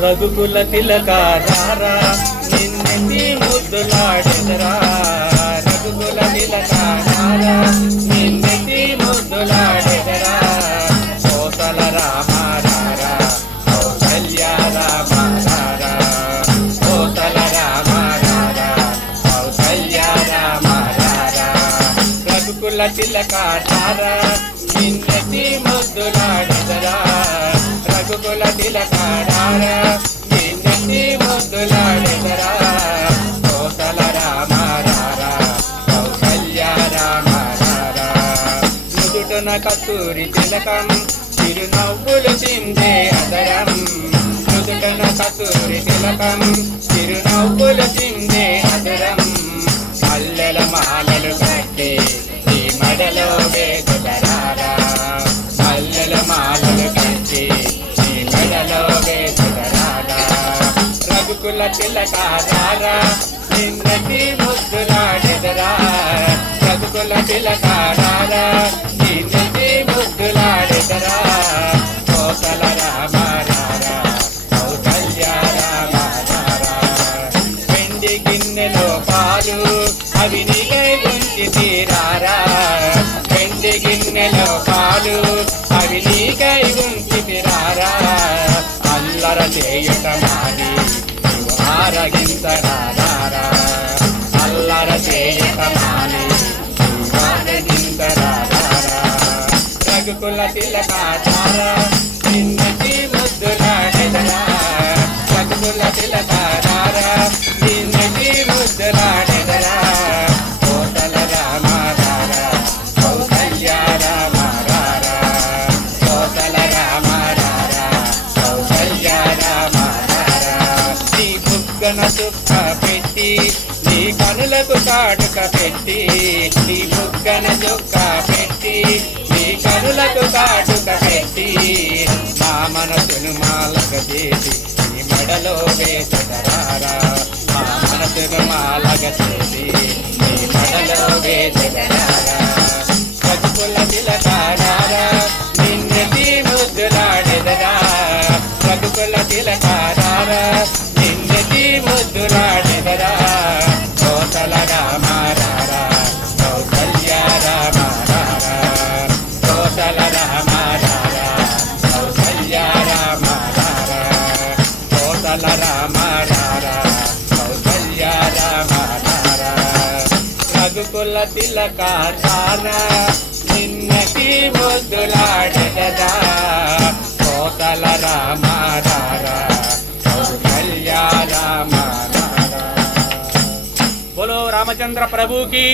రఘుకుల తిలక రారా నిన్నెత్తి ముద్దులాడెదరా రఘుకుల తిలక రారా నిన్నెత్తి ముద్దులాడెదరా కోసల రామ రారా కౌసల్య రామ రారా కోసల రామ రారా కౌసల్య రామ రారా రఘుకుల తిలక రారా నిన్నెత్తి ముద్దులాడెదరా రఘుకుల తిలక రారా నిన్నెత్తి ముద్దులాడెదరా కోసల రామ రారా కౌసల్య రామ రారా నుదుటన కస్తూరి తిలకం చిరునవ్వులు చిందే అదరం నుదుటన కస్తూరి తిలకం చిరునవ్వులు చిందే అదరం మల్లెల మాలలు కట్టి ఈ మడలో వేసుదరారా మల్లెల మాలలు కట్టి ఈ మడలో వేసుదరారా రఘుకుల తిలక రారా నిన్నెత్తి ముద్దులాడెదరా రఘుకుల తిలక రారా నిన్నెత్తి ముద్దులాడెదరా కోసల రామ రారా కౌసల్య రామ రారా వెండి గిన్నెలో పాలు అవి నీకై ఉంచి తీరారా వెండి గిన్నెలో పాలు అవి నీకై ఉంచి తీరారా అల్లర చేయుట మాని నీవు ఆరగించరారా అల్లర చేయుట మాని నీవు ఆరగించరారా రఘుకుల తిలక రారా నిన్నెత్తి ముద్దులాడెదరా రఘుకుల తిలక రారా నిన్నెత్తి ముద్దులాడెదరా కోసల రామ రారా కౌసల్య రామ రారా కోసల రామ రారా కౌసల్య రామ రారా నీ బుగ్గన చుక్క పెట్టి నీ కనులకు కాటుక పెట్టి నీ బుగ్గన చుక్క పెట్టి నీ కనులకు కాటుక పెట్టి మా మనసును మాలక చేసి నీ మెడలో వేసెదరారా మా మనసును మాలక చేసి నీ మెడలో వేసెదరారా రఘుకుల తిలక రారా నిన్నెత్తి ముద్దులాడెదరా రఘుకుల తిలక రారా నిన్నెత్తి ముద్దులాడెదరా కోసల రామ రారా కౌసల్య రామ రారా కోసల రామ రారా కౌసల్య రామ రారా కోసల రామ రారా కౌసల్య రామ రారా రఘుకుల తిలక రారా నిన్నెత్తి ముద్దులాడెదరా కోసల రామ రారా కౌసల్య రామ రారా బోలో రామచంద్ర ప్రభు की